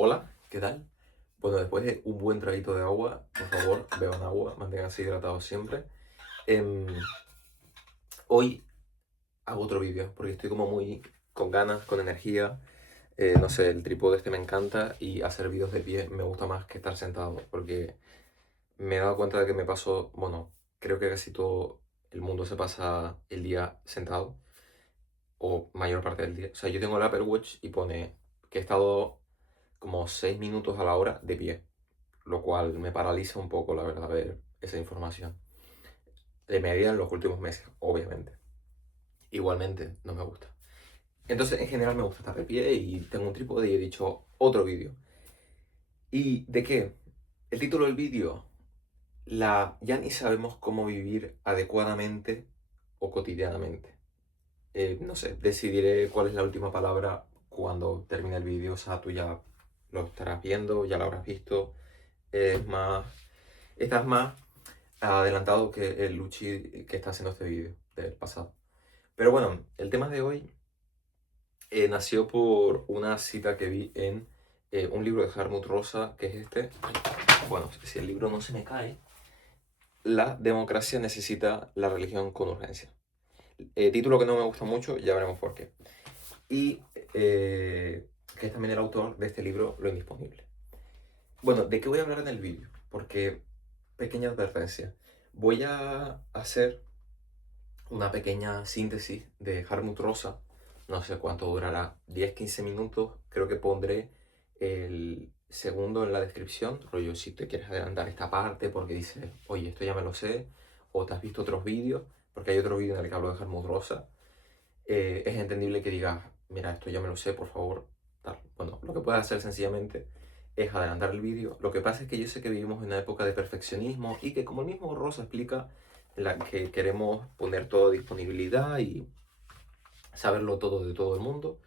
Hola, ¿qué tal? Bueno, después de un buen traguito de agua, por favor, beban agua, manténganse hidratados siempre. Em, Hoy hago otro vídeo porque estoy como muy con ganas, con energía. No sé, el trípode este me encanta y hacer vídeos de pie me gusta más que estar sentado porque me he dado cuenta de que me paso, bueno, creo que casi todo el mundo se pasa el día sentado o mayor parte del día. O sea, yo tengo el Apple Watch y pone que he estado como 6 minutos a la hora de pie, lo cual me paraliza un poco, la verdad, ver esa información. De media en los últimos meses, obviamente. Igualmente, no me gusta. Entonces, en general me gusta estar de pie y tengo un trípode y he dicho otro vídeo. ¿Y de qué? El título del vídeo, ya ni sabemos cómo vivir adecuadamente o cotidianamente. No sé, decidiré cuál es la última palabra cuando termine el vídeo. O sea, tú ya lo estarás viendo, ya lo habrás visto. Es más, estás más adelantado que el Luchi que está haciendo este vídeo del pasado. Pero bueno, el tema de hoy nació por una cita que vi en un libro de Harmut Rosa, que es este. Bueno, si el libro no se me cae. La democracia necesita la religión con urgencia. Título que no me gusta mucho, ya veremos por qué. Y que es también el autor de este libro, Lo Indisponible. Bueno, ¿de qué voy a hablar en el vídeo? Porque, pequeña advertencia, voy a hacer una pequeña síntesis de Harmut Rosa. No sé cuánto durará, 10-15 minutos. Creo que pondré el segundo en la descripción, rollo, si te quieres adelantar esta parte porque dices, oye, esto ya me lo sé, o te has visto otros vídeos, porque hay otro vídeo en el que hablo de Harmut Rosa. Es entendible que digas, mira, esto ya me lo sé, por favor, tal. Bueno, lo que puedes hacer sencillamente es adelantar el vídeo. Lo que pasa es que yo sé que vivimos en una época de perfeccionismo y que, como el mismo Rosa explica, en la que queremos poner toda disponibilidad y saberlo todo de todo el mundo.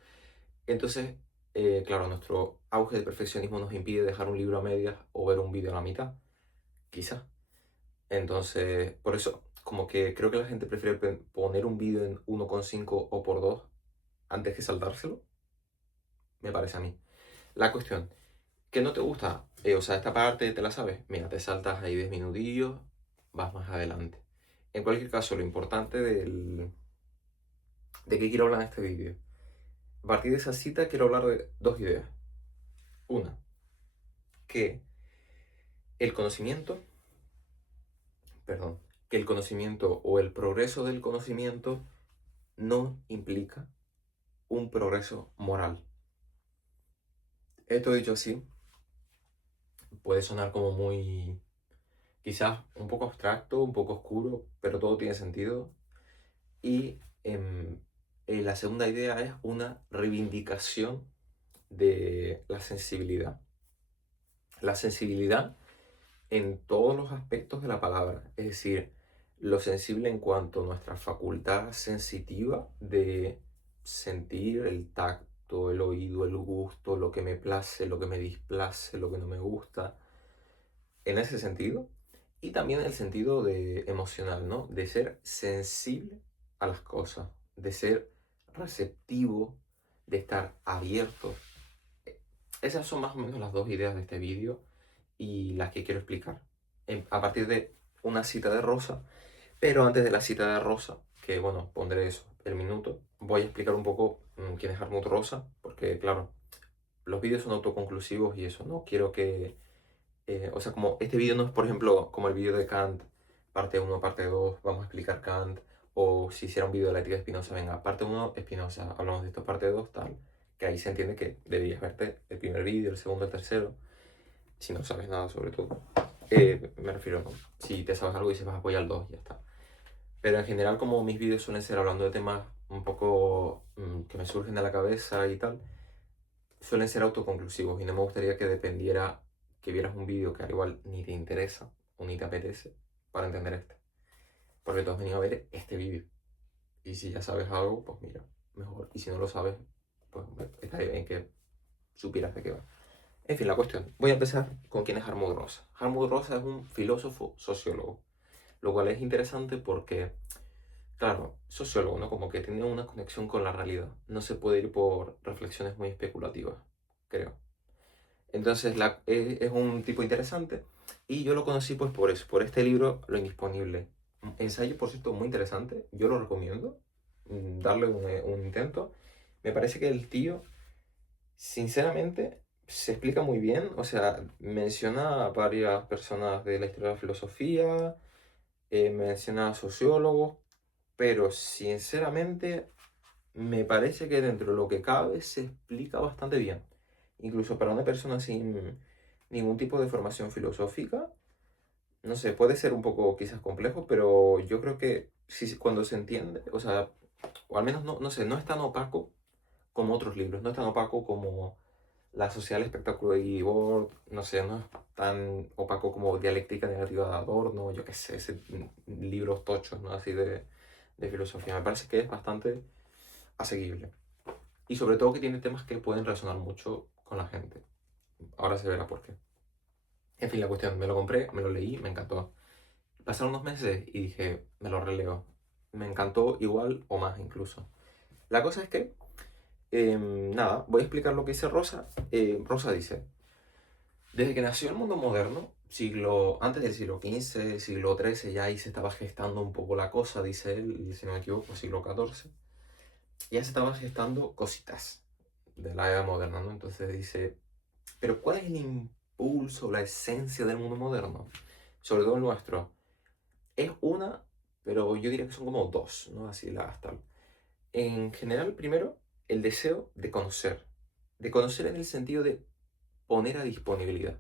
Entonces, claro, nuestro auge de perfeccionismo nos impide dejar un libro a medias o ver un vídeo a la mitad, quizás. Entonces, por eso, como que creo que la gente prefiere poner un vídeo en 1,5 o por 2 antes que saltárselo, me parece a mí. La cuestión, ¿qué no te gusta? O sea, esta parte te la sabes. Mira, te saltas ahí 10 minutillos, vas más adelante. En cualquier caso, lo importante de qué quiero hablar en este vídeo. A partir de esa cita quiero hablar de dos ideas. Una, que el conocimiento, perdón, que el conocimiento o el progreso del conocimiento no implica un progreso moral. Esto dicho así, puede sonar como muy, quizás un poco abstracto, un poco oscuro, pero todo tiene sentido. Y la segunda idea es una reivindicación de la sensibilidad. La sensibilidad en todos los aspectos de la palabra, es decir, lo sensible en cuanto a nuestra facultad sensitiva de sentir el tacto, el oído, el gusto, lo que me place, lo que me displace, lo que no me gusta, en ese sentido, y también el sentido de emocional, ¿no? De ser sensible a las cosas, de ser receptivo, de estar abierto. Esas son más o menos las dos ideas de este vídeo y las que quiero explicar a partir de una cita de Rosa. Pero antes de la cita de Rosa, que bueno, pondré eso, el minuto, voy a explicar un poco quién es Harmut Rosa, porque claro, los vídeos son autoconclusivos y eso, no quiero que o sea, como este vídeo no es, por ejemplo, como el vídeo de Kant, parte uno parte 2 vamos a explicar Kant, o si hiciera un vídeo de la ética de Spinoza, venga, parte uno Spinoza, hablamos de esto, parte 2 tal, que ahí se entiende que deberías verte el primer vídeo, el segundo, el tercero, si no sabes nada sobre todo. Me refiero, ¿no? Si te sabes algo y dices vas a apoyar el 2, ya está. Pero en general, como mis vídeos suelen ser hablando de temas un poco que me surgen de la cabeza y tal, suelen ser autoconclusivos y no me gustaría que dependiera que vieras un vídeo que al igual ni te interesa o ni te apetece para entender este. Porque tú has venido a ver este vídeo. Y si ya sabes algo, pues mira, mejor. Y si no lo sabes, pues estaría bien que supieras de qué va. En fin, la cuestión. Voy a empezar con quién es Harmut Rosa. Harmut Rosa es un filósofo sociólogo. Lo cual es interesante porque, claro, sociólogo, ¿no? Como que tiene una conexión con la realidad. No se puede ir por reflexiones muy especulativas, creo. Entonces es un tipo interesante y yo lo conocí pues por eso, por este libro, Lo Indisponible. Ensayo, por cierto, muy interesante, yo lo recomiendo, darle un intento. Me parece que el tío, sinceramente, se explica muy bien, o sea, menciona a varias personas de la historia de la filosofía, menciona a sociólogos, pero sinceramente me parece que dentro de lo que cabe se explica bastante bien. Incluso para una persona sin ningún tipo de formación filosófica, no sé, puede ser un poco quizás complejo, pero yo creo que sí, cuando se entiende, o sea, o al menos no sé, no es tan opaco como otros libros, no es tan opaco como La Sociedad del Espectáculo de Guy Debord, no sé, no es tan opaco como Dialéctica Negativa de Adorno, yo qué sé, libros tochos, ¿no? Así de filosofía. Me parece que es bastante asequible. Y sobre todo que tiene temas que pueden resonar mucho con la gente. Ahora se verá por qué. En fin, la cuestión, me lo compré, me lo leí, me encantó. Pasaron unos meses y dije, me lo releo. Me encantó igual o más incluso. La cosa es que, nada, voy a explicar lo que dice Rosa. Rosa dice, desde que nació el mundo moderno, antes del siglo XV, siglo XIII, ya ahí se estaba gestando un poco la cosa, dice él, y si no me equivoco, siglo XIV, ya se estaban gestando cositas de la era moderna, ¿no? Entonces dice, pero ¿cuál es el impulso, la esencia del mundo moderno? Sobre todo el nuestro. Es una, pero yo diría que son como dos, ¿no? Así las tal. En general, primero, el deseo de conocer. De conocer en el sentido de poner a disponibilidad.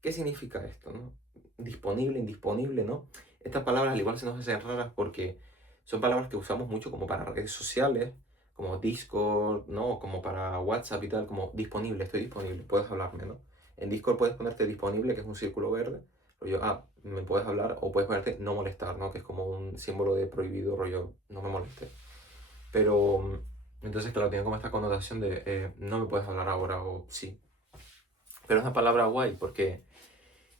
¿Qué significa esto, no? Disponible, indisponible, ¿no? Estas palabras al igual se nos hacen raras porque son palabras que usamos mucho como para redes sociales, como Discord, ¿no? Como para WhatsApp y tal, como disponible, estoy disponible, puedes hablarme, ¿no? En Discord puedes ponerte disponible, que es un círculo verde, rollo, me puedes hablar, o puedes ponerte no molestar, ¿no? Que es como un símbolo de prohibido, rollo, no me molestes. Pero, entonces, claro, tiene como esta connotación de no me puedes hablar ahora o sí. Pero es una palabra guay porque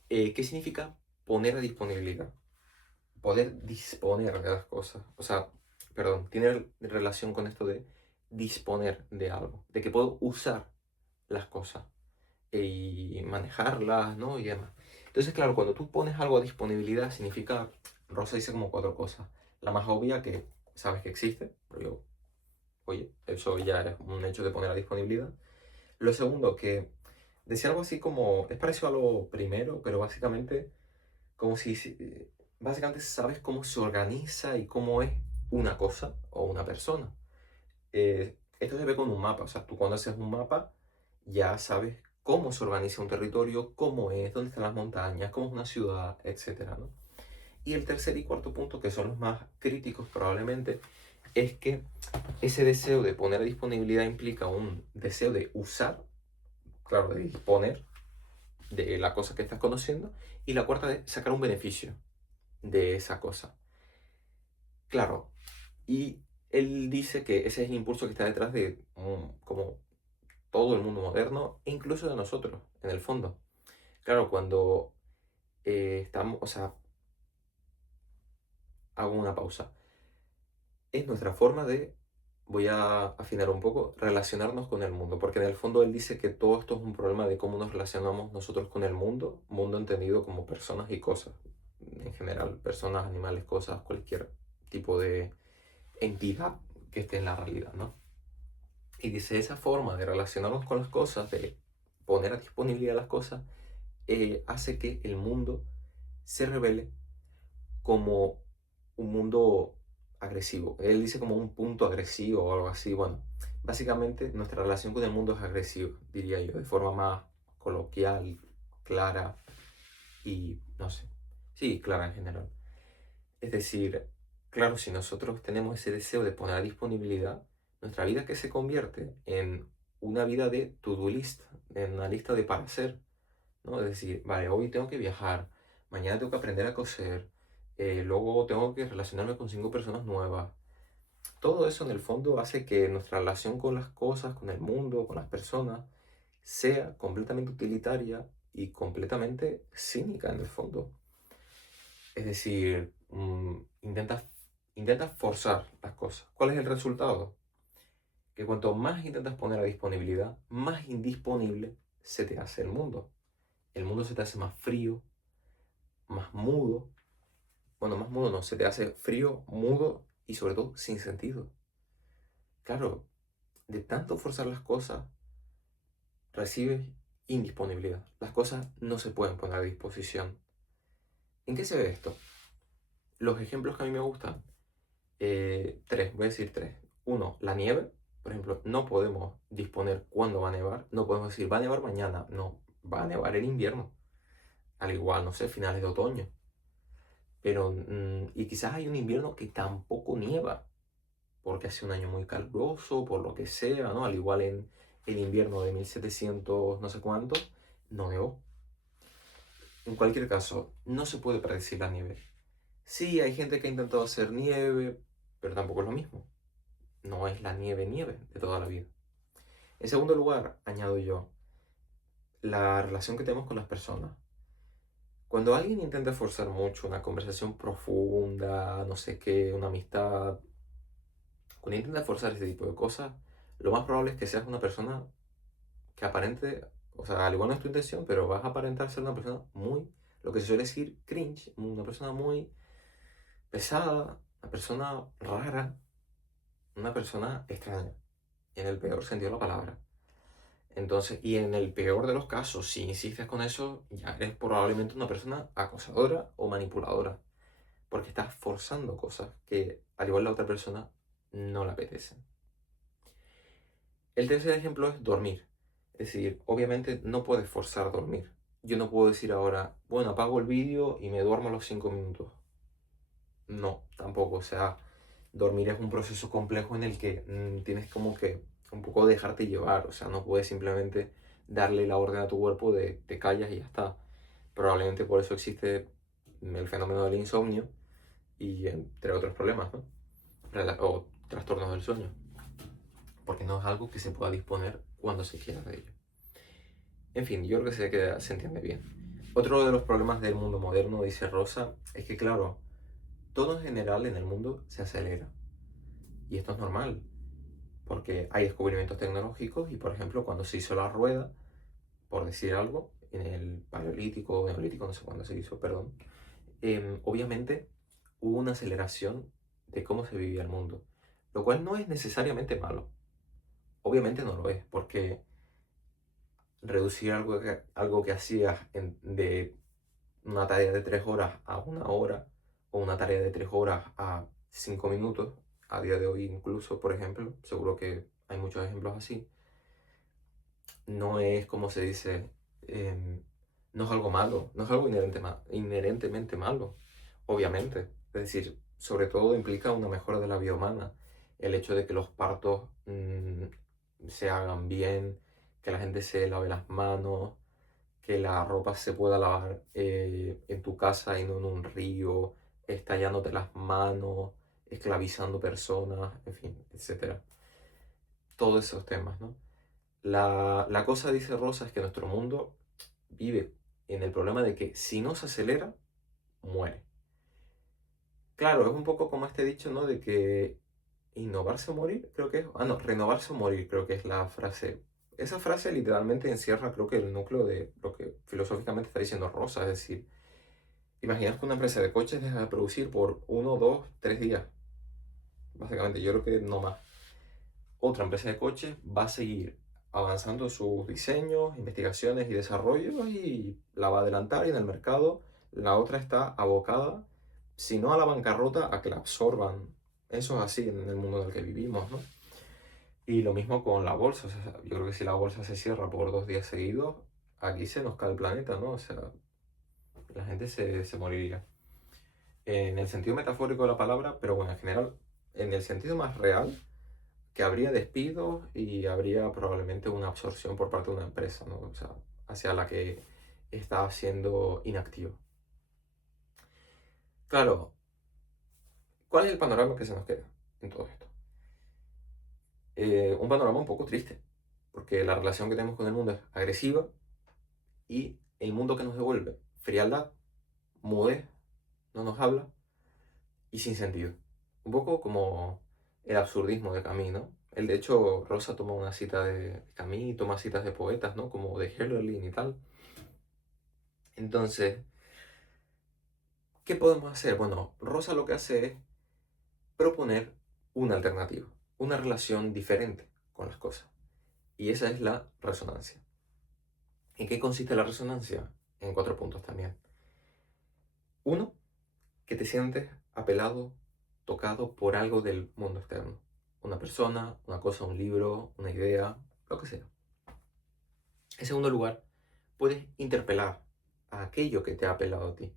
¿qué significa poner a disponibilidad? Poder disponer de las cosas. O sea, perdón, tiene relación con esto de disponer de algo, de que puedo usar las cosas y manejarlas, ¿no? Y demás. Entonces, claro, cuando tú pones algo a disponibilidad, significa, Rosa dice como cuatro cosas. La más obvia, que sabes que existe, pero yo, oye, eso ya es un hecho de poner a disponibilidad. Lo segundo, que decía algo así como, es parecido a lo primero, pero básicamente como si básicamente sabes cómo se organiza y cómo es una cosa o una persona. Esto se ve con un mapa, o sea, tú cuando haces un mapa ya sabes cómo se organiza un territorio, cómo es, dónde están las montañas, cómo es una ciudad, etcétera, ¿no? Y el tercer y cuarto punto, que son los más críticos probablemente, es que ese deseo de poner a disponibilidad implica un deseo de usar, claro, de disponer de la cosa que estás conociendo, y la cuarta de sacar un beneficio de esa cosa. Claro, y él dice que ese es el impulso que está detrás de como todo el mundo moderno, e incluso de nosotros, en el fondo. Claro, cuando estamos, o sea, hago una pausa. Es nuestra forma de, voy a afinar un poco, relacionarnos con el mundo, porque en el fondo él dice que todo esto es un problema de cómo nos relacionamos nosotros con el mundo entendido como personas y cosas, en general, personas, animales, cosas, cualquier tipo de entidad que esté en la realidad, ¿no? Y dice, esa forma de relacionarnos con las cosas, de poner a disponibilidad las cosas, hace que el mundo se revele como un mundo agresivo. Él dice como un punto agresivo o algo así. Bueno, básicamente nuestra relación con el mundo es agresiva, diría yo, de forma más coloquial, clara y no sé. Sí, clara en general. Es decir, claro, si nosotros tenemos ese deseo de poner a disponibilidad, nuestra vida que se convierte en una vida de to-do list, en una lista de para hacer, ¿no? Es decir, vale, hoy tengo que viajar, mañana tengo que aprender a coser, luego tengo que relacionarme con cinco personas nuevas. Todo eso en el fondo hace que nuestra relación con las cosas, con el mundo, con las personas, sea completamente utilitaria y completamente cínica en el fondo. Es decir, intentas forzar las cosas. ¿Cuál es el resultado? Que cuanto más intentas poner a disponibilidad, más indisponible se te hace el mundo. El mundo se te hace más frío, más mudo. Bueno, más mudo no, se te hace frío, mudo y sobre todo sin sentido. Claro, de tanto forzar las cosas, recibes indisponibilidad. Las cosas no se pueden poner a disposición. ¿En qué se ve esto? Los ejemplos que a mí me gustan, tres, voy a decir tres. Uno, la nieve. Por ejemplo, no podemos disponer cuándo va a nevar. No podemos decir, va a nevar mañana. No, va a nevar en invierno. Al igual, no sé, finales de otoño. Pero, y quizás hay un invierno que tampoco nieva, porque hace un año muy caluroso, por lo que sea, ¿no? Al igual en el invierno de 1700 no sé cuánto, no nevó. En cualquier caso, no se puede predecir la nieve. Sí, hay gente que ha intentado hacer nieve, pero tampoco es lo mismo. No es la nieve nieve de toda la vida. En segundo lugar, añado yo, la relación que tenemos con las personas. Cuando alguien intenta forzar mucho una conversación profunda, no sé qué, una amistad, cuando intenta forzar ese tipo de cosas, lo más probable es que seas una persona que aparente, o sea, al igual no es tu intención, pero vas a aparentar ser una persona muy, lo que se suele decir, cringe, una persona muy pesada, una persona rara, una persona extraña, en el peor sentido de la palabra. Entonces, y en el peor de los casos, si insistes con eso, ya eres probablemente una persona acosadora o manipuladora, porque estás forzando cosas que al igual la otra persona no le apetecen. El tercer ejemplo es dormir. Es decir, obviamente no puedes forzar dormir. Yo no puedo decir ahora, bueno, apago el vídeo y me duermo a los 5 minutos. No, tampoco. O sea, dormir es un proceso complejo en el que tienes como que un poco dejarte llevar. O sea, no puedes simplemente darle la orden a tu cuerpo de te callas y ya está. Probablemente por eso existe el fenómeno del insomnio y entre otros problemas, ¿no? O trastornos del sueño. Porque no es algo que se pueda disponer cuando se quiera de ello. En fin, yo creo que se entiende bien. Otro de los problemas del mundo moderno, dice Rosa, es que claro, todo en general en el mundo se acelera. Y esto es normal, porque hay descubrimientos tecnológicos y, por ejemplo, cuando se hizo la rueda, por decir algo, en el paleolítico, neolítico, no sé cuándo se hizo, perdón, obviamente hubo una aceleración de cómo se vivía el mundo, lo cual no es necesariamente malo. Obviamente no lo es, porque reducir algo que hacías de una tarea de 3 horas a 1 hora o una tarea de 3 horas a 5 minutos, a día de hoy incluso, por ejemplo, seguro que hay muchos ejemplos así, no es como se dice, no es algo malo, no es algo inherentemente malo, obviamente. Es decir, sobre todo implica una mejora de la vida humana, el hecho de que los partos se hagan bien, que la gente se lave las manos, que la ropa se pueda lavar en tu casa y no en un río, estallándote las manos, esclavizando personas, en fin, etcétera. Todos esos temas, ¿no? La cosa, dice Rosa, es que nuestro mundo vive en el problema de que si no se acelera, muere. Claro, es un poco como este dicho, ¿no? De que innovarse o morir, creo que es. Ah, no, renovarse o morir, creo que es la frase. Esa frase literalmente encierra, creo que el núcleo de lo que filosóficamente está diciendo Rosa, es decir, imaginas que una empresa de coches deja de producir por 1, 2, 3 días. Básicamente, yo creo que no más. Otra empresa de coches va a seguir avanzando sus diseños, investigaciones y desarrollos y la va a adelantar y en el mercado la otra está abocada, si no a la bancarrota, a que la absorban. Eso es así en el mundo en el que vivimos, ¿no? Y lo mismo con la bolsa. O sea, yo creo que si la bolsa se cierra por 2 días seguidos, aquí se nos cae el planeta, ¿no? O sea, la gente se moriría. En el sentido metafórico de la palabra, pero bueno, en general, en el sentido más real, que habría despidos y habría probablemente una absorción por parte de una empresa, ¿no? O sea, hacia la que está siendo inactivo. Claro, ¿cuál es el panorama que se nos queda en todo esto? Un panorama un poco triste, porque la relación que tenemos con el mundo es agresiva y el mundo que nos devuelve frialdad, mudez, no nos habla y sin sentido. Un poco como el absurdismo de Camus, ¿no? Él, de hecho, Rosa toma una cita de Camus, toma citas de poetas, ¿no? Como de Hölderlin y tal. Entonces, ¿qué podemos hacer? Bueno, Rosa lo que hace es proponer una alternativa, una relación diferente con las cosas. Y esa es la resonancia. ¿En qué consiste la resonancia? En 4 puntos también. Uno, que te sientes apelado, tocado por algo del mundo externo. Una persona, una cosa, un libro, una idea, lo que sea. En segundo lugar, puedes interpelar a aquello que te ha apelado a ti.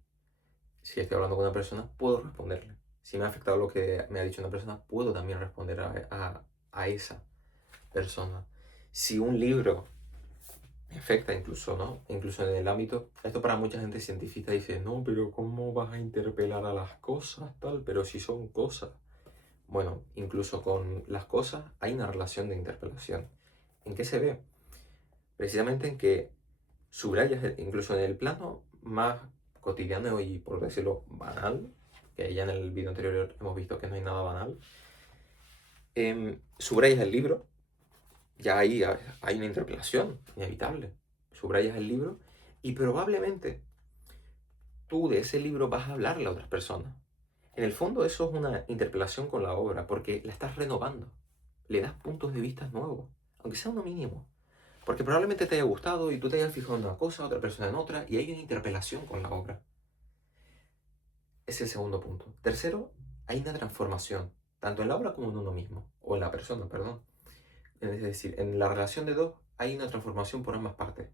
Si estoy hablando con una persona, puedo responderle. Si me ha afectado lo que me ha dicho una persona, puedo también responder a esa persona. Si un libro me afecta incluso, ¿no? Incluso en el ámbito, esto para mucha gente científica dice, no, pero ¿cómo vas a interpelar a las cosas, tal? Pero si son cosas. Bueno, incluso con las cosas hay una relación de interpelación. ¿En qué se ve? Precisamente en que subrayas, incluso en el plano más cotidiano y, por decirlo, banal, que ya en el vídeo anterior hemos visto que no hay nada banal, subrayas el libro, ya ahí hay una interpelación inevitable. Subrayas el libro y probablemente tú de ese libro vas a hablarle a otras personas. En el fondo eso es una interpelación con la obra, porque la estás renovando. Le das puntos de vista nuevos, aunque sea uno mínimo. Porque probablemente te haya gustado y tú te hayas fijado en una cosa, otra persona en otra, y hay una interpelación con la obra. Es el segundo punto. Tercero, hay una transformación, tanto en la obra como en uno mismo, o en la persona, perdón. Es decir, en la relación de dos hay una transformación por ambas partes.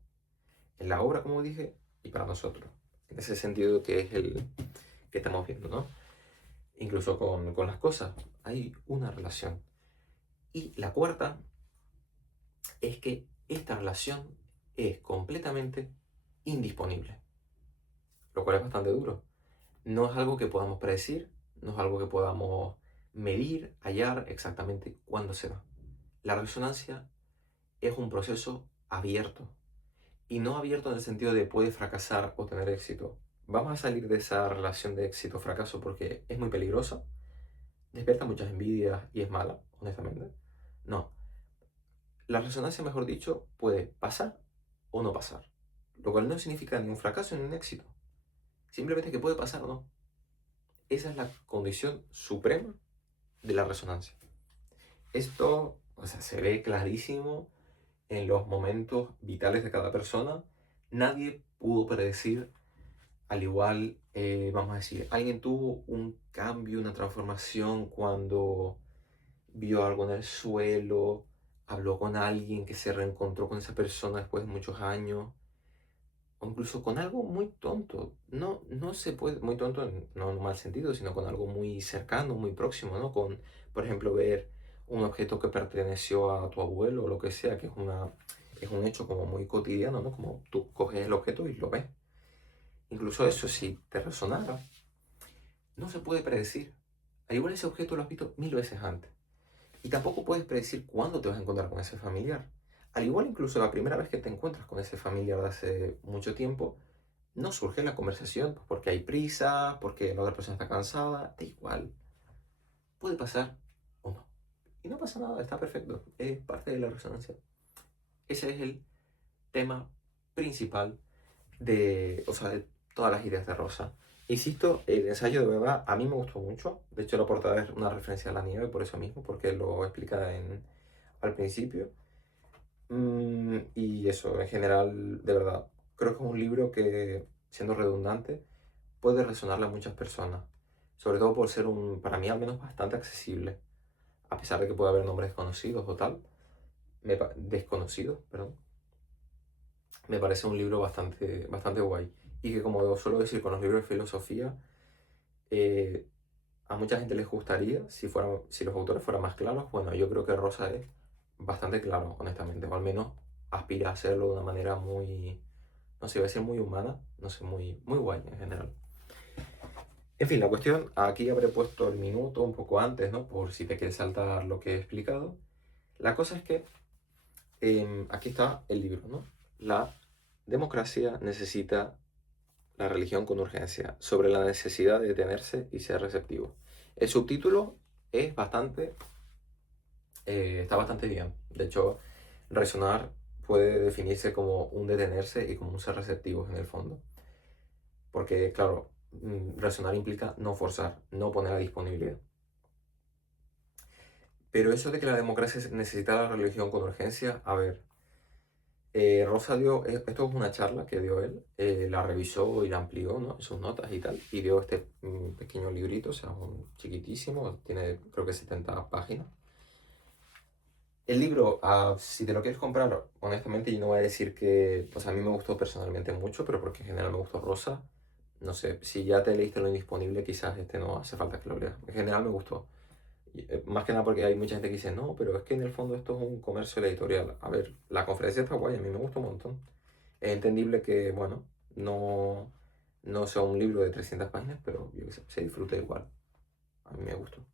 En la obra, como dije, y para nosotros. En ese sentido que es el que estamos viendo, ¿no? Incluso con las cosas, hay una relación. Y la cuarta es que esta relación es completamente indisponible, lo cual es bastante duro. No es algo que podamos predecir, no es algo que podamos medir, hallar exactamente cuándo se da. La resonancia es un proceso abierto, y no abierto en el sentido de puede fracasar o tener éxito. Vamos a salir de esa relación de éxito-fracaso porque es muy peligrosa, despierta muchas envidias y es mala, honestamente. No, la resonancia, mejor dicho, puede pasar o no pasar, lo cual no significa ni un fracaso ni un éxito, simplemente que puede pasar o no. Esa es la condición suprema de la resonancia. Esto, o sea, se ve clarísimo en los momentos vitales de cada persona. Nadie pudo predecir, al igual, vamos a decir, alguien tuvo un cambio, una transformación cuando vio algo en el suelo, habló con alguien que se reencontró con esa persona después de muchos años, o incluso con algo muy tonto. No, no se puede, muy tonto no en un mal sentido, sino con algo muy cercano, muy próximo, ¿no? Con, por ejemplo, ver un objeto que perteneció a tu abuelo o lo que sea, que es un hecho como muy cotidiano, ¿no? Como tú coges el objeto y lo ves. Incluso eso, si te resonara, no se puede predecir. Al igual ese objeto lo has visto 1000 veces antes. Y tampoco puedes predecir cuándo te vas a encontrar con ese familiar. Al igual incluso la primera vez que te encuentras con ese familiar de hace mucho tiempo, no surge la conversación pues, porque hay prisa, porque la otra persona está cansada, da igual. Puede pasar o no. Y no pasa nada, está perfecto. Es parte de la resonancia. Ese es el tema principal o sea, de todas las ideas de Rosa. Insisto, el ensayo de verdad a mí me gustó mucho. De hecho, la portada es una referencia a la nieve por eso mismo, porque lo explica al principio. Y eso, en general, de verdad, creo que es un libro que, siendo redundante, puede resonarle a muchas personas. Sobre todo por ser para mí al menos, bastante accesible. A pesar de que puede haber nombres desconocidos o tal, desconocidos, perdón. Me parece un libro bastante, bastante guay. Y que como suelo decir con los libros de filosofía, eh, a mucha gente les gustaría si los autores fueran más claros. Bueno, yo creo que Rosa es bastante claro, honestamente, o al menos aspira a hacerlo de una manera muy, no sé, va a ser muy humana, no sé, muy, muy guay en general. En fin, la cuestión, aquí habré puesto el minuto un poco antes, ¿no? Por si te quieres saltar lo que he explicado. La cosa es que aquí está el libro, ¿no? La democracia necesita la religión con urgencia, sobre la necesidad de detenerse y ser receptivo. El subtítulo es bastante está bastante bien. De hecho, resonar puede definirse como un detenerse y como un ser receptivo en el fondo. Porque, claro, resonar implica no forzar, no poner a disponibilidad. Pero eso de que la democracia necesita la religión con urgencia, a ver, Rosa dio, esto es una charla que dio él, la revisó y la amplió, ¿no? En sus notas y tal, y dio este pequeño librito, o sea, un chiquitísimo, tiene creo que 70 páginas. El libro, si te lo quieres comprar, honestamente yo no voy a decir que, pues a mí me gustó personalmente mucho, pero porque en general me gustó Rosa. No sé, si ya te leíste lo indisponible, quizás este no hace falta que lo leas. En general me gustó. Más que nada porque hay mucha gente que dice, no, pero es que en el fondo esto es un comercio editorial. A ver, la conferencia está guay, a mí me gustó un montón. Es entendible que, bueno, no, no sea un libro de 300 páginas, pero yo qué sé, se disfruta igual. A mí me gustó.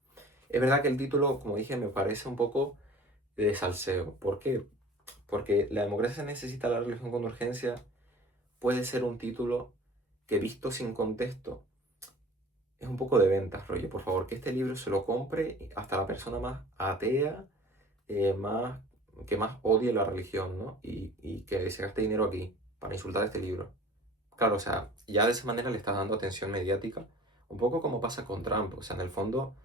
Es verdad que el título, como dije, me parece un poco de salseo. ¿Por qué? Porque la democracia necesita la religión con urgencia puede ser un título que visto sin contexto es un poco de ventas, rollo. Por favor, que este libro se lo compre hasta la persona más atea, más, que más odie la religión, ¿no? Y que se gaste dinero aquí para insultar este libro. Claro, o sea, ya de esa manera le estás dando atención mediática, un poco como pasa con Trump. O sea, en el fondo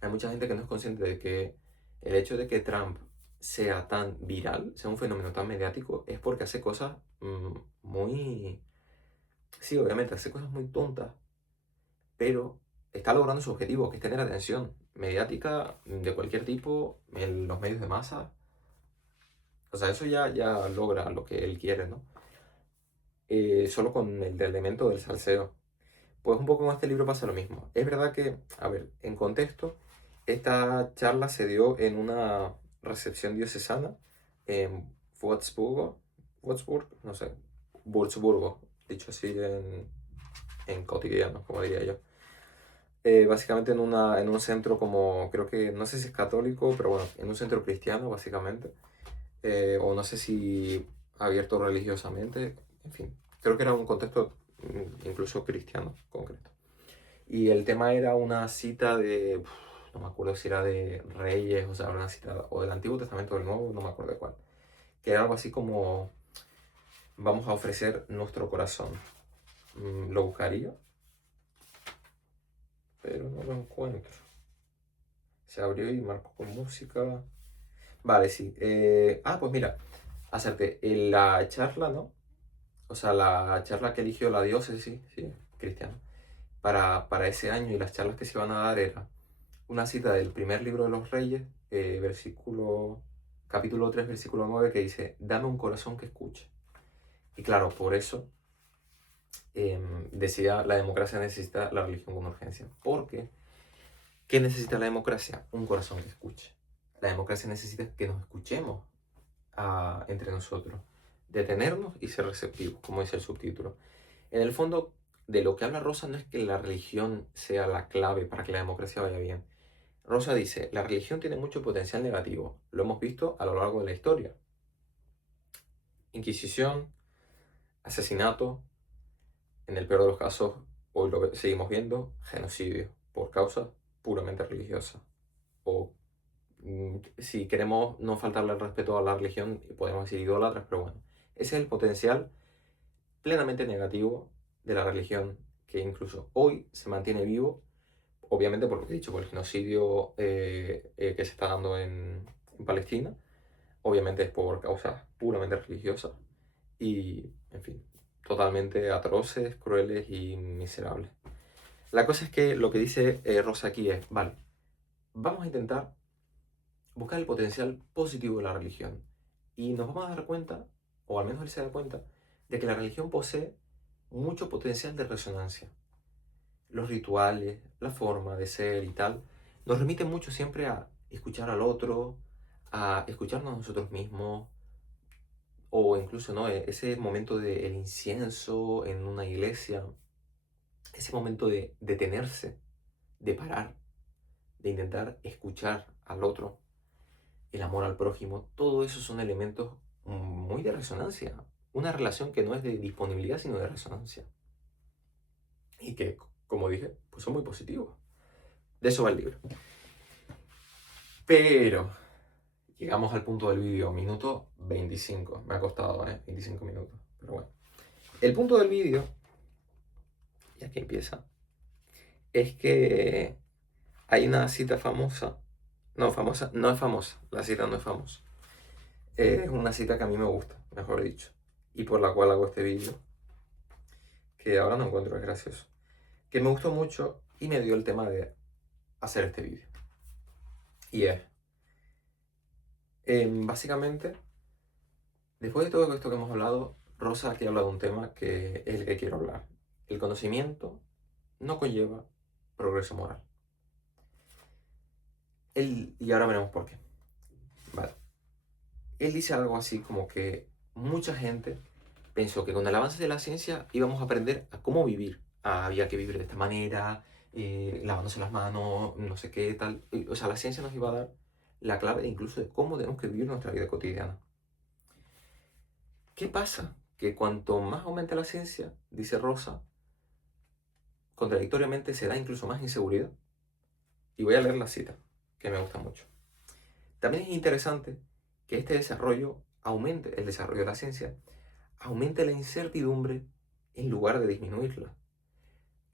hay mucha gente que no es consciente de que el hecho de que Trump sea tan viral, sea un fenómeno tan mediático, es porque hace cosas muy... Sí, obviamente, hace cosas muy tontas, pero está logrando su objetivo, que es tener atención mediática de cualquier tipo en los medios de masa. O sea, eso ya logra lo que él quiere, ¿no? Solo con el elemento del salseo. Pues un poco con este libro pasa lo mismo. Es verdad que, a ver, en contexto, esta charla se dio en una recepción diocesana en Würzburg, no sé, Würzburgo, dicho así en cotidiano, como diría yo. Básicamente en un centro como, creo que, no sé si es católico, pero bueno, en un centro cristiano, básicamente. O no sé si abierto religiosamente, en fin, creo que era un contexto incluso cristiano concreto. Y el tema era una cita de, no me acuerdo si era de Reyes, o sea, una cita o del Antiguo Testamento o del Nuevo, no me acuerdo de cuál. Que era algo así como, vamos a ofrecer nuestro corazón. Lo buscaría, pero no lo encuentro. Se abrió y marcó con música. Vale, sí. Pues mira, hacerte la charla, ¿no? O sea, la charla que eligió la diócesis, sí, cristiana, para ese año y las charlas que se iban a dar era una cita del primer libro de los Reyes, capítulo 3 versículo 9 que dice, dame un corazón que escuche. Y claro, por eso decía, la democracia necesita la religión con urgencia. Porque, ¿qué necesita la democracia? Un corazón que escuche. La democracia necesita que nos escuchemos entre nosotros, detenernos y ser receptivos, como dice el subtítulo. En el fondo, de lo que habla Rosa no es que la religión sea la clave para que la democracia vaya bien. Rosa dice, la religión tiene mucho potencial negativo, lo hemos visto a lo largo de la historia. Inquisición, asesinato, en el peor de los casos, hoy lo seguimos viendo, genocidio, por causas puramente religiosas. O si queremos no faltarle el respeto a la religión, podemos decir idólatras, pero bueno, ese es el potencial plenamente negativo de la religión, que incluso hoy se mantiene vivo, obviamente por lo que he dicho, por el genocidio que se está dando en Palestina, obviamente es por causas puramente religiosas y, en fin, totalmente atroces, crueles y miserables. La cosa es que lo que dice Rosa aquí es, vale, vamos a intentar buscar el potencial positivo de la religión y nos vamos a dar cuenta, o al menos él se da cuenta, de que la religión posee mucho potencial de resonancia. Los rituales, la forma de ser y tal, nos remiten mucho siempre a escuchar al otro, a escucharnos a nosotros mismos, o incluso, ¿no? Ese momento del incienso en una iglesia, ese momento de detenerse, de parar, de intentar escuchar al otro, el amor al prójimo, todo eso son elementos muy de resonancia. Una relación que no es de disponibilidad, sino de resonancia. Y que, como dije, pues son muy positivos. De eso va el libro. Pero Llegamos al punto del vídeo, minuto 25. Me ha costado, 25 minutos. Pero bueno. El punto del vídeo, y aquí empieza, es que hay una cita famosa. No, famosa, no es famosa. La cita no es famosa. Es una cita que a mí me gusta, mejor dicho. Y por la cual hago este vídeo. Que ahora no encuentro, es gracioso. Que me gustó mucho y me dio el tema de hacer este vídeo. Y es, básicamente, después de todo esto que hemos hablado, Rosa aquí habla de un tema que es el que quiero hablar. El conocimiento no conlleva progreso moral. Y ahora veremos por qué. Vale. Él dice algo así como que mucha gente pensó que con el avance de la ciencia íbamos a aprender a cómo vivir. Había que vivir de esta manera, lavándose las manos, no sé qué, tal. O sea, la ciencia nos iba a dar la clave incluso de cómo tenemos que vivir nuestra vida cotidiana. ¿Qué pasa? Que cuanto más aumenta la ciencia, dice Rosa, contradictoriamente se da incluso más inseguridad. Y voy a leer la cita, que me gusta mucho. También es interesante que este desarrollo aumente, el desarrollo de la ciencia, aumente la incertidumbre en lugar de disminuirla.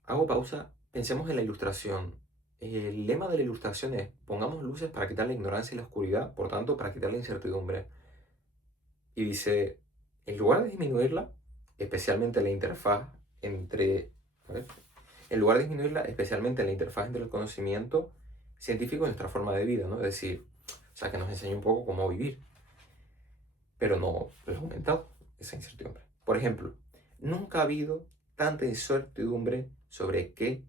Hago pausa, pensemos en la ilustración. El lema de la ilustración es: pongamos luces para quitar la ignorancia y la oscuridad, por tanto, para quitar la incertidumbre. Y dice, en lugar de disminuirla, especialmente la interfaz entre... A ver, en lugar de disminuirla, especialmente la interfaz entre el conocimiento científico y nuestra forma de vida, ¿no? Es decir, o sea, que nos enseña un poco cómo vivir, pero no lo ha aumentado esa incertidumbre. Por ejemplo, nunca ha habido tanta incertidumbre sobre qué,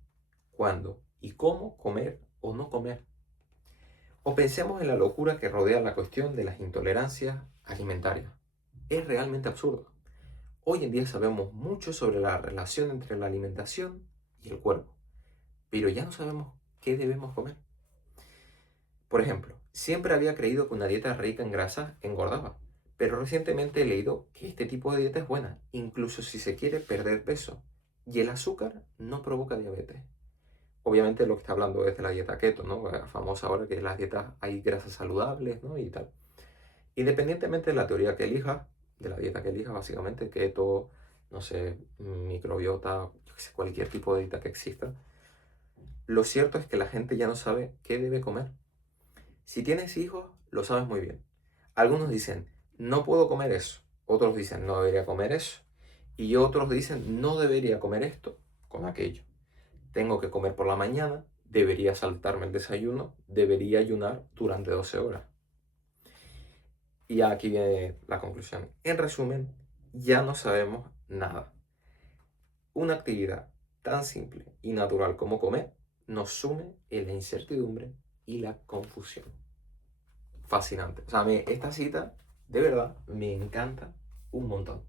cuándo y cómo comer o no comer. O pensemos en la locura que rodea la cuestión de las intolerancias alimentarias. Es realmente absurdo. Hoy en día sabemos mucho sobre la relación entre la alimentación y el cuerpo, pero ya no sabemos qué debemos comer. Por ejemplo, siempre había creído que una dieta rica en grasas engordaba, pero recientemente he leído que este tipo de dieta es buena, incluso si se quiere perder peso, y el azúcar no provoca diabetes. Obviamente lo que está hablando es de la dieta keto, ¿no? La famosa ahora que en las dietas hay grasas saludables, ¿no? Y tal. Independientemente de la teoría que elijas, de la dieta que elijas, básicamente, keto, no sé, microbiota, yo qué sé, cualquier tipo de dieta que exista, lo cierto es que la gente ya no sabe qué debe comer. Si tienes hijos, lo sabes muy bien. Algunos dicen, no puedo comer eso. Otros dicen, no debería comer eso. Y otros dicen, no debería comer esto con aquello. Tengo que comer por la mañana, debería saltarme el desayuno, debería ayunar durante 12 horas. Y aquí viene la conclusión. En resumen, ya no sabemos nada. Una actividad tan simple y natural como comer nos sume en la incertidumbre y la confusión. Fascinante. O sea, esta cita, de verdad, me encanta un montón.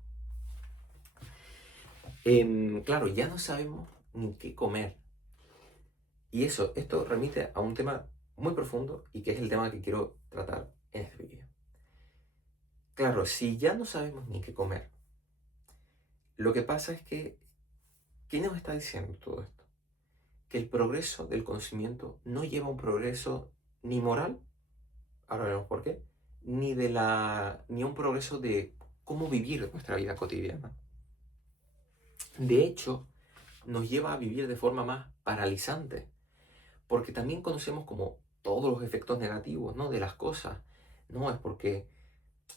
Claro, ya no sabemos ni qué comer. Y esto remite a un tema muy profundo y que es el tema que quiero tratar en este vídeo. Claro, si ya no sabemos ni qué comer, lo que pasa es que, ¿qué nos está diciendo todo esto? Que el progreso del conocimiento no lleva a un progreso ni moral, ahora veremos por qué, ni a un progreso de cómo vivir nuestra vida cotidiana. De hecho, nos lleva a vivir de forma más paralizante, porque también conocemos como todos los efectos negativos, ¿no? De las cosas, ¿no? Es porque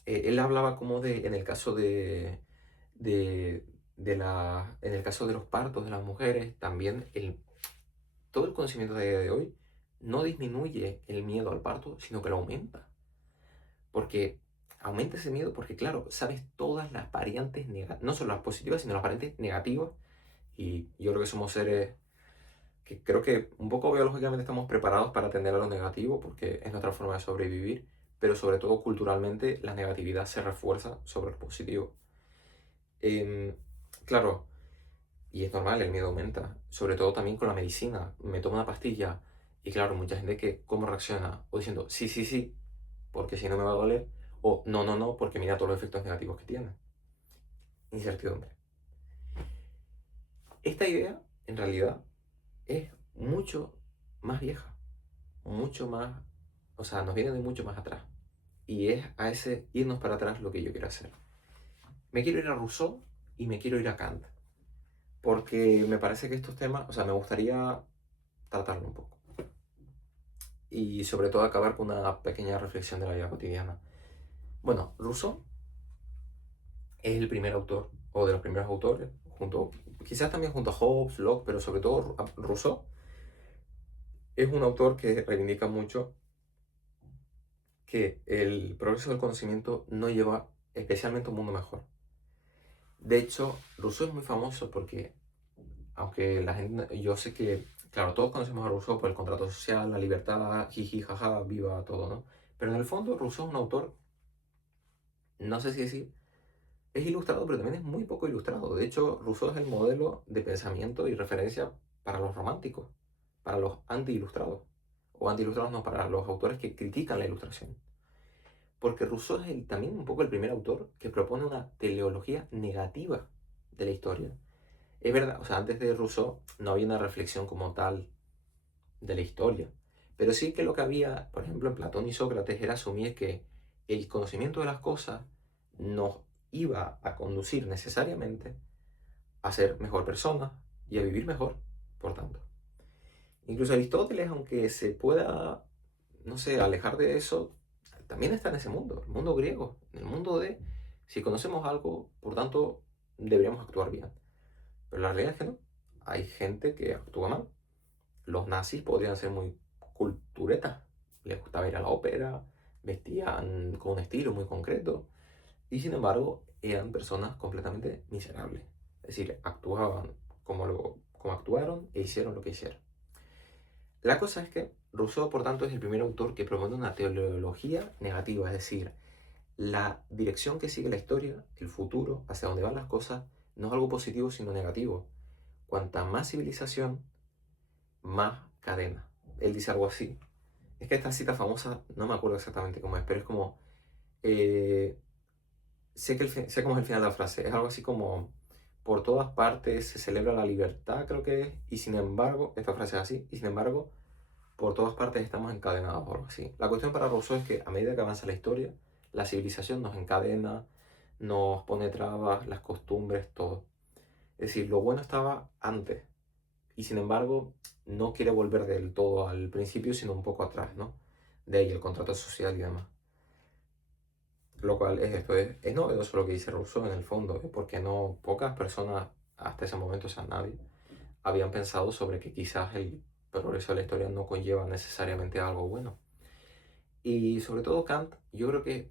él hablaba como de, en el caso de, en el caso de los partos de las mujeres, también todo el conocimiento de día de hoy no disminuye el miedo al parto, sino que lo aumenta. Porque aumenta ese miedo porque, claro, sabes todas las variantes negativas, no solo las positivas, sino las variantes negativas. Y yo creo que somos seres que creo que un poco biológicamente estamos preparados para atender a lo negativo porque es nuestra forma de sobrevivir, pero sobre todo culturalmente la negatividad se refuerza sobre lo positivo. Em, claro, y es normal, el miedo aumenta, sobre todo también con la medicina. Me tomo una pastilla y claro, mucha gente que cómo reacciona, o diciendo sí, sí, sí, porque si no me va a doler, o no, no, no, porque mira todos los efectos negativos que tiene. Incertidumbre. Esta idea, en realidad, es mucho más vieja, mucho más, o sea, nos viene de mucho más atrás. y es a ese irnos para atrás lo que yo quiero hacer. Me quiero ir a Rousseau y me quiero ir a Kant, porque me parece que estos temas, o sea, me gustaría tratarlo un poco. Y sobre todo acabar con una pequeña reflexión de la vida cotidiana. Bueno, Rousseau es el primer autor, o de los primeros autores, quizás también junto a Hobbes, Locke, pero sobre todo Rousseau, es un autor que reivindica mucho que el progreso del conocimiento no lleva especialmente a un mundo mejor. De hecho, Rousseau es muy famoso porque, aunque la gente, yo sé que, claro, todos conocemos a Rousseau por el contrato social, la libertad, jiji, jaja, viva todo, ¿no? Pero en el fondo Rousseau es un autor, no sé si decir, es ilustrado, pero también es muy poco ilustrado. De hecho, Rousseau es el modelo de pensamiento y referencia para los románticos, para los anti-ilustrados, o anti-ilustrados no, para los autores que critican la ilustración. Porque Rousseau es también un poco el primer autor que propone una teleología negativa de la historia. Es verdad, o sea, antes de Rousseau no había una reflexión como tal de la historia, pero sí que lo que había, por ejemplo, en Platón y Sócrates era asumir que el conocimiento de las cosas nos iba a conducir necesariamente a ser mejor persona y a vivir mejor, por tanto. Incluso Aristóteles, aunque se pueda, no sé, alejar de eso, también está en ese mundo, el mundo griego, en el mundo de si conocemos algo, por tanto, deberíamos actuar bien. Pero la realidad es que no. Hay gente que actúa mal. Los nazis podrían ser muy culturetas, les gustaba ir a la ópera, vestían con un estilo muy concreto y sin embargo eran personas completamente miserables. Es decir, actuaban como actuaron e hicieron lo que hicieron. La cosa es que Rousseau, por tanto, es el primer autor que propone una teleología negativa, es decir, la dirección que sigue la historia, el futuro, hacia dónde van las cosas, no es algo positivo sino negativo. Cuanta más civilización, más cadena. Él dice algo así. Es que esta cita famosa, no me acuerdo exactamente cómo es, pero es como, eh, sé cómo es el final de la frase, es algo así como, por todas partes se celebra la libertad, creo que es, y sin embargo, esta frase es así, y sin embargo, por todas partes estamos encadenados o algo así. La cuestión para Rousseau es que a medida que avanza la historia, la civilización nos encadena, nos pone trabas, las costumbres, todo. Es decir, lo bueno estaba antes y sin embargo no quiere volver del todo al principio, sino un poco atrás, ¿no? De ahí el contrato social y demás. Lo cual es novedoso lo que dice Rousseau en el fondo, porque no pocas personas hasta ese momento, o sea, nadie, habían pensado sobre que quizás el progreso de la historia no conlleva necesariamente algo bueno. Y sobre todo Kant, yo creo que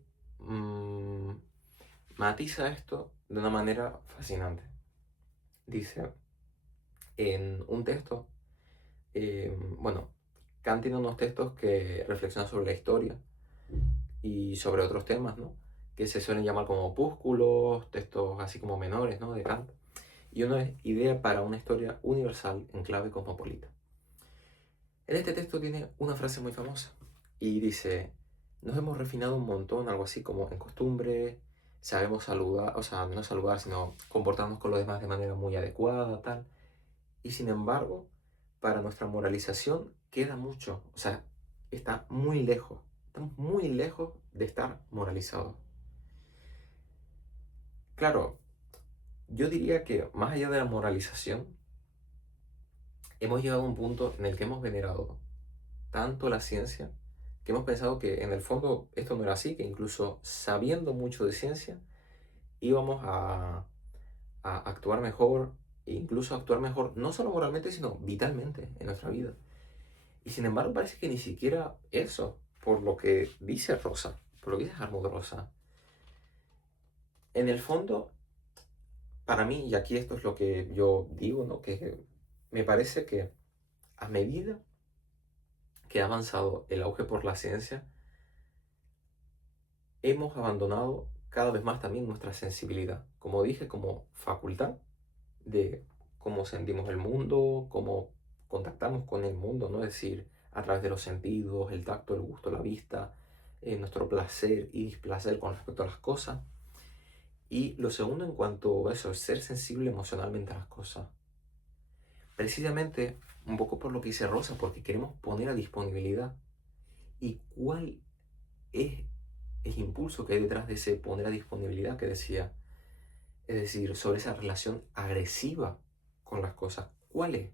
matiza esto de una manera fascinante. Dice en un texto, bueno, Kant tiene unos textos que reflexionan sobre la historia y sobre otros temas, ¿no? Que se suelen llamar como opúsculos, textos así como menores, ¿no? De Kant. Y uno es Idea para una historia universal en clave cosmopolita. En este texto tiene una frase muy famosa y dice, nos hemos refinado un montón, algo así como en costumbre, sabemos saludar, o sea, no saludar, sino comportarnos con los demás de manera muy adecuada, tal. Y sin embargo, para nuestra moralización queda mucho, o sea, está muy lejos, estamos muy lejos de estar moralizados. Claro, yo diría que más allá de la moralización, hemos llegado a un punto en el que hemos venerado tanto la ciencia que hemos pensado que en el fondo esto no era así, que incluso sabiendo mucho de ciencia íbamos a actuar mejor, e incluso actuar mejor, no solo moralmente, sino vitalmente en nuestra vida. Y sin embargo parece que ni siquiera eso, por lo que dice Rosa, por lo que dice Harmut Rosa. En el fondo, para mí, y aquí esto es lo que yo digo, ¿no? Que me parece que a medida que ha avanzado el auge por la ciencia, hemos abandonado cada vez más también nuestra sensibilidad, como dije, como facultad de cómo sentimos el mundo, cómo contactamos con el mundo, ¿no? Es decir, a través de los sentidos, el tacto, el gusto, la vista, nuestro placer y displacer con respecto a las cosas. Y lo segundo en cuanto a eso, es ser sensible emocionalmente a las cosas. Precisamente, un poco por lo que dice Rosa, porque queremos poner a disponibilidad. ¿Y cuál es el impulso que hay detrás de ese poner a disponibilidad que decía. Es decir, sobre esa relación agresiva con las cosas. ¿Cuál es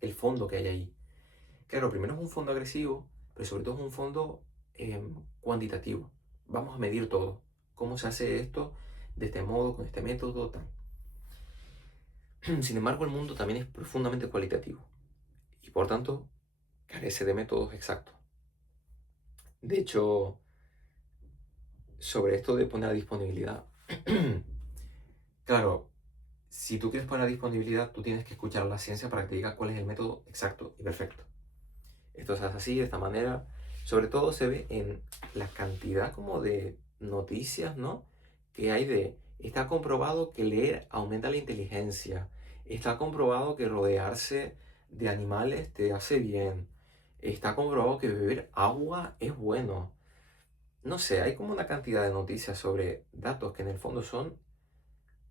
el fondo que hay ahí? Claro, primero es un fondo agresivo, pero sobre todo es un fondo cuantitativo. Vamos a medir todo. ¿Cómo se hace esto? De este modo, con este método, tal. Sin embargo, el mundo también es profundamente cualitativo y por tanto carece de métodos exactos. De hecho, sobre esto de poner a disponibilidad, claro, si tú quieres poner a disponibilidad, tú tienes que escuchar a la ciencia para que te diga cuál es el método exacto y perfecto. Esto se hace así, de esta manera. Sobre todo se ve en la cantidad como de noticias, ¿no? Que hay de, está comprobado que leer aumenta la inteligencia. Está comprobado que rodearse de animales te hace bien. Está comprobado que beber agua es bueno. No sé, hay como una cantidad de noticias sobre datos que en el fondo son,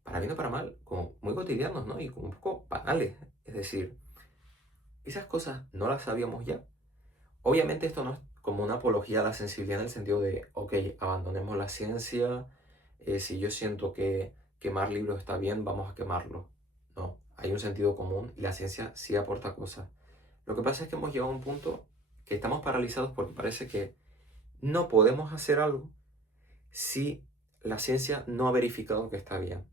para bien o para mal, como muy cotidianos, ¿no? Y como un poco banales. Es decir, esas cosas no las sabíamos ya. Obviamente esto no es como una apología a la sensibilidad en el sentido de, ok, abandonemos la ciencia, si yo siento que quemar libros está bien, vamos a quemarlo. No, hay un sentido común y la ciencia sí aporta cosas. Lo que pasa es que hemos llegado a un punto que estamos paralizados porque parece que no podemos hacer algo si la ciencia no ha verificado que está bien.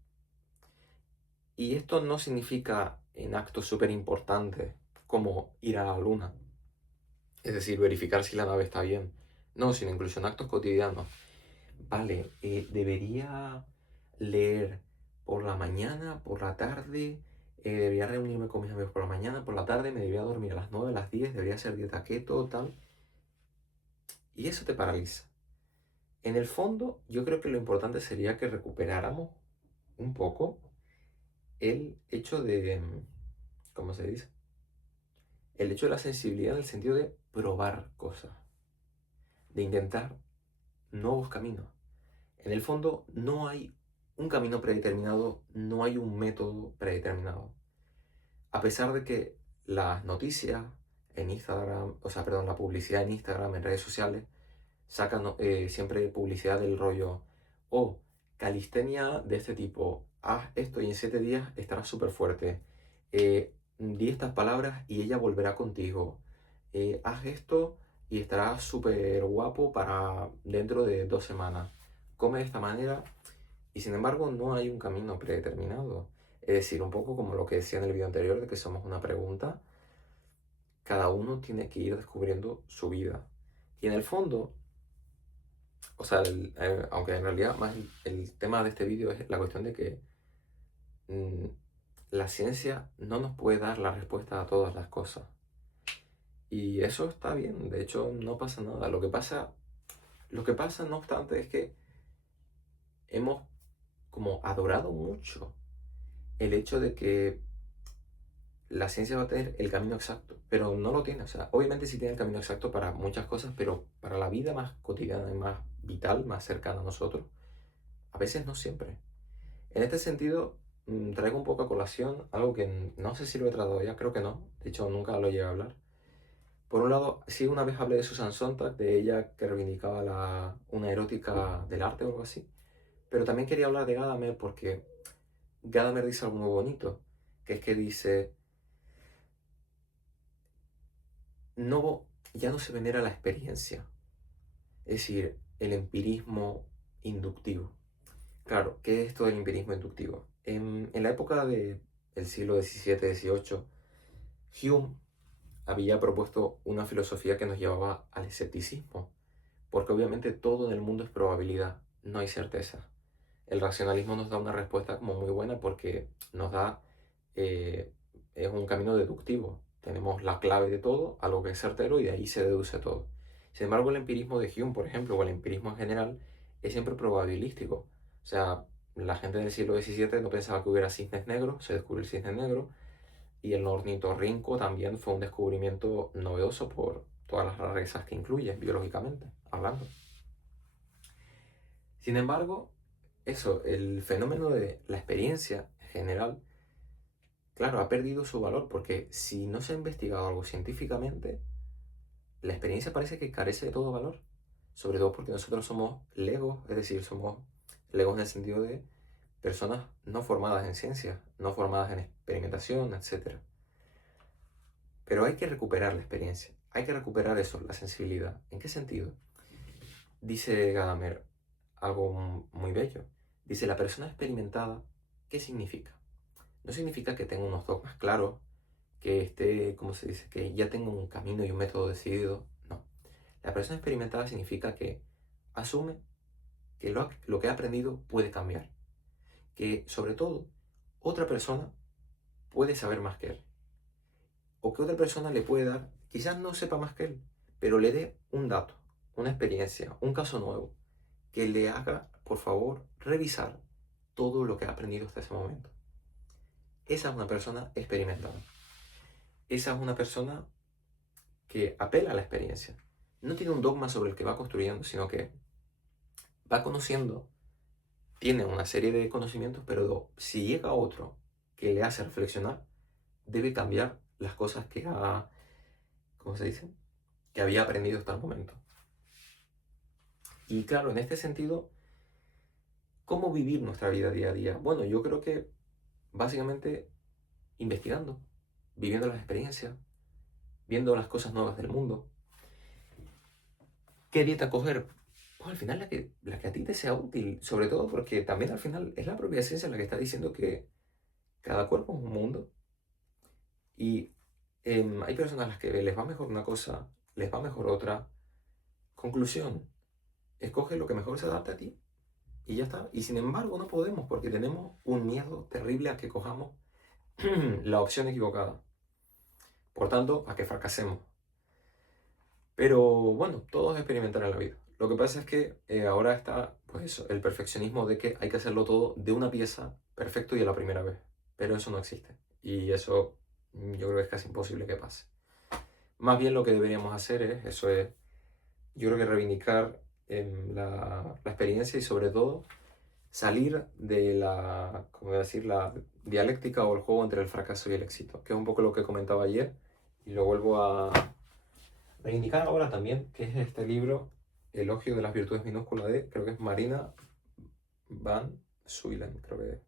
Y esto no significa en actos súper importantes como ir a la luna, es decir, verificar si la nave está bien. No, sino incluso en actos cotidianos. Vale, debería leer por la mañana, por la tarde, debería reunirme con mis amigos por la mañana, por la tarde, me debería dormir a las 9, a las 10, debería hacer dieta keto, tal. Y eso te paraliza. En el fondo, yo creo que lo importante sería que recuperáramos un poco el hecho de, ¿cómo se dice? El hecho de la sensibilidad en el sentido de probar cosas, de intentar nuevos caminos. En el fondo no hay un camino predeterminado, no hay un método predeterminado. A pesar de que las noticias en Instagram, o sea, perdón, la publicidad en Instagram, en redes sociales, sacan siempre publicidad del rollo, oh, calistenia de este tipo, haz esto y en 7 días estarás súper fuerte. Di estas palabras y ella volverá contigo. Haz esto y estarás súper guapo para dentro de 2 semanas. Come de esta manera y sin embargo no hay un camino predeterminado. Es decir, un poco como lo que decía en el video anterior de que somos una pregunta, cada uno tiene que ir descubriendo su vida. Y en el fondo, o sea, aunque en realidad más el tema de este vídeo es la cuestión de que mm, la ciencia no nos puede dar la respuesta a todas las cosas. Y eso está bien, de hecho no pasa nada. Lo que pasa no obstante es que hemos como adorado mucho el hecho de que la ciencia va a tener el camino exacto, pero no lo tiene. O sea, obviamente sí tiene el camino exacto para muchas cosas, pero para la vida más cotidiana y más vital, más cercana a nosotros, a veces no siempre. En este sentido, traigo un poco a colación algo que no sé si lo he tratado ya, creo que no, de hecho nunca lo llegué a hablar. Por un lado, sí una vez hablé de Susan Sontag, de ella que reivindicaba una erótica del arte o algo así, pero también quería hablar de Gadamer porque Gadamer dice algo muy bonito, que es que dice, no, ya no se venera la experiencia, es decir, el empirismo inductivo. Claro, ¿qué es esto del empirismo inductivo? En la época del siglo XVII-XVIII, Hume había propuesto una filosofía que nos llevaba al escepticismo, porque obviamente todo en el mundo es probabilidad, no hay certeza. El racionalismo nos da una respuesta como muy buena porque nos da, es un camino deductivo. Tenemos la clave de todo, algo que es certero y de ahí se deduce todo. Sin embargo, el empirismo de Hume, por ejemplo, o el empirismo en general, es siempre probabilístico. O sea, la gente del siglo XVII no pensaba que hubiera cisnes negros, se descubrió el cisne negro, y el ornitorrinco también fue un descubrimiento novedoso por todas las rarezas que incluye biológicamente hablando. Sin embargo, eso, el fenómeno de la experiencia en general, claro, ha perdido su valor porque si no se ha investigado algo científicamente, la experiencia parece que carece de todo valor. sobre todo porque nosotros somos legos, es decir, somos legos en el sentido de personas no formadas en ciencia, no formadas en experimentación, etc. Pero hay que recuperar la experiencia, hay que recuperar eso, la sensibilidad. ¿En qué sentido? Dice Gadamer algo muy bello. Dice, la persona experimentada, ¿qué significa? No significa que tenga unos dogmas claros, que esté, ¿cómo se dice? Que ya tenga un camino y un método decidido. No. La persona experimentada significa que asume que lo que ha aprendido puede cambiar. Que, sobre todo, otra persona puede saber más que él. O que otra persona le puede dar, quizás no sepa más que él, pero le dé un dato, una experiencia, un caso nuevo, que le haga, por favor, revisar todo lo que ha aprendido hasta ese momento. Esa es una persona experimentada. Esa es una persona que apela a la experiencia. No tiene un dogma sobre el que va construyendo, sino que va conociendo, tiene una serie de conocimientos, pero si llega otro que le hace reflexionar, debe cambiar las cosas que ¿cómo se dice? Que había aprendido hasta el momento. Y claro, en este sentido, ¿cómo vivir nuestra vida día a día? Bueno, yo creo que básicamente investigando, viviendo las experiencias, viendo las cosas nuevas del mundo. ¿Qué dieta coger? Pues al final la que a ti te sea útil, sobre todo porque también al final es la propia ciencia la que está diciendo que cada cuerpo es un mundo y hay personas a las que les va mejor una cosa, les va mejor otra. Conclusión, escoge lo que mejor se adapte a ti y ya está. Y sin embargo no podemos porque tenemos un miedo terrible a que cojamos la opción equivocada. Por tanto, a que fracasemos. Pero bueno, todo es experimentar en la vida. Lo que pasa es que ahora está, pues eso, el perfeccionismo de que hay que hacerlo todo de una pieza perfecto y a la primera vez. Pero eso no existe. Y eso yo creo que es casi imposible que pase. Más bien lo que deberíamos hacer yo creo que reivindicar la experiencia y sobre todo salir de ¿cómo decir? La dialéctica o el juego entre el fracaso y el éxito, que es un poco lo que comentaba ayer y lo vuelvo a reivindicar ahora también, que es este libro, Elogio de las Virtudes Minúsculas de, creo que es Marina Van Zuylen, creo que es.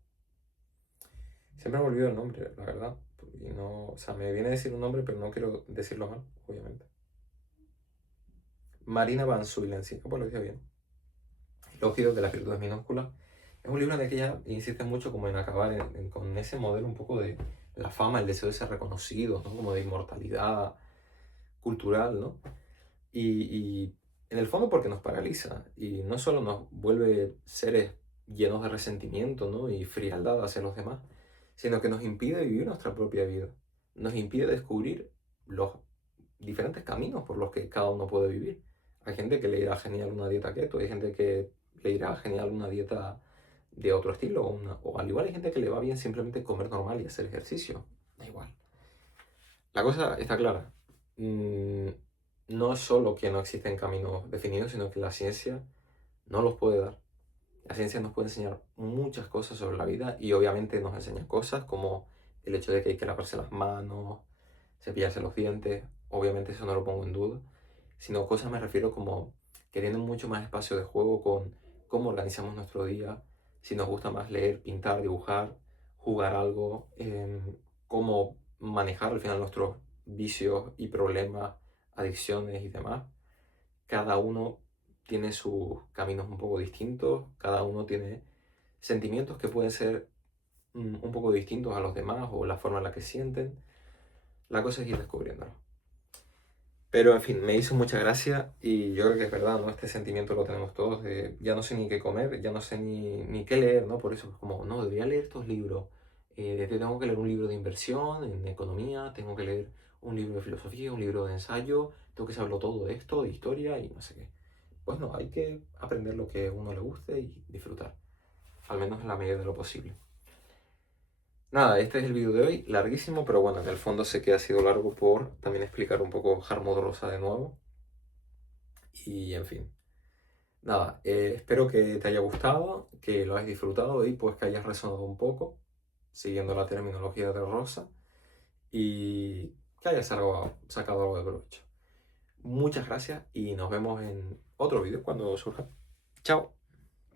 Siempre me olvido el nombre, la verdad. Y no, o sea, me viene a decir un nombre, pero no quiero decirlo mal, obviamente. Marina Van Zuylen, sí, pues lo dije bien. Elogio de las Virtudes Minúsculas. Es un libro en el que ella insiste mucho como en acabar con ese modelo un poco de la fama, el deseo de ser reconocido, ¿no? Como de inmortalidad cultural, ¿no? Y en el fondo porque nos paraliza y no solo nos vuelve seres llenos de resentimiento, ¿no? Y frialdad hacia los demás, sino que nos impide vivir nuestra propia vida. Nos impide descubrir los diferentes caminos por los que cada uno puede vivir. Hay gente que le irá genial una dieta keto, hay gente que le irá genial una dieta de otro estilo, o al igual hay gente que le va bien simplemente comer normal y hacer ejercicio. Da igual. La cosa está clara. No es solo que no existen caminos definidos, sino que la ciencia no los puede dar. La ciencia nos puede enseñar muchas cosas sobre la vida y obviamente nos enseña cosas como el hecho de que hay que lavarse las manos, cepillarse los dientes, obviamente eso no lo pongo en duda, sino cosas me refiero como que tienen mucho más espacio de juego con cómo organizamos nuestro día, si nos gusta más leer, pintar, dibujar, jugar algo, cómo manejar al final nuestros vicios y problemas, adicciones y demás. Cada uno tiene sus caminos un poco distintos, cada uno tiene sentimientos que pueden ser un poco distintos a los demás o la forma en la que sienten. La cosa es ir descubriéndolo. Pero en fin, me hizo mucha gracia y yo creo que es verdad, ¿no? Este sentimiento lo tenemos todos de ya no sé ni qué comer, ya no sé ni qué leer, ¿no? Por eso es como, no, debería leer estos libros. Tengo que leer un libro de inversión en economía, tengo que leer un libro de filosofía, un libro de ensayo, tengo que saberlo todo de esto, de historia y no sé qué. Pues no, hay que aprender lo que a uno le guste y disfrutar, al menos en la medida de lo posible. Nada, este es el vídeo de hoy, larguísimo, pero bueno, en el fondo sé que ha sido largo por también explicar un poco Harmodrosa de nuevo. Y en fin, nada, espero que te haya gustado, que lo hayas disfrutado y pues que hayas resonado un poco, siguiendo la terminología de Rosa, y que hayas sacado algo de provecho. Muchas gracias y nos vemos en otro vídeo cuando surja. Chao.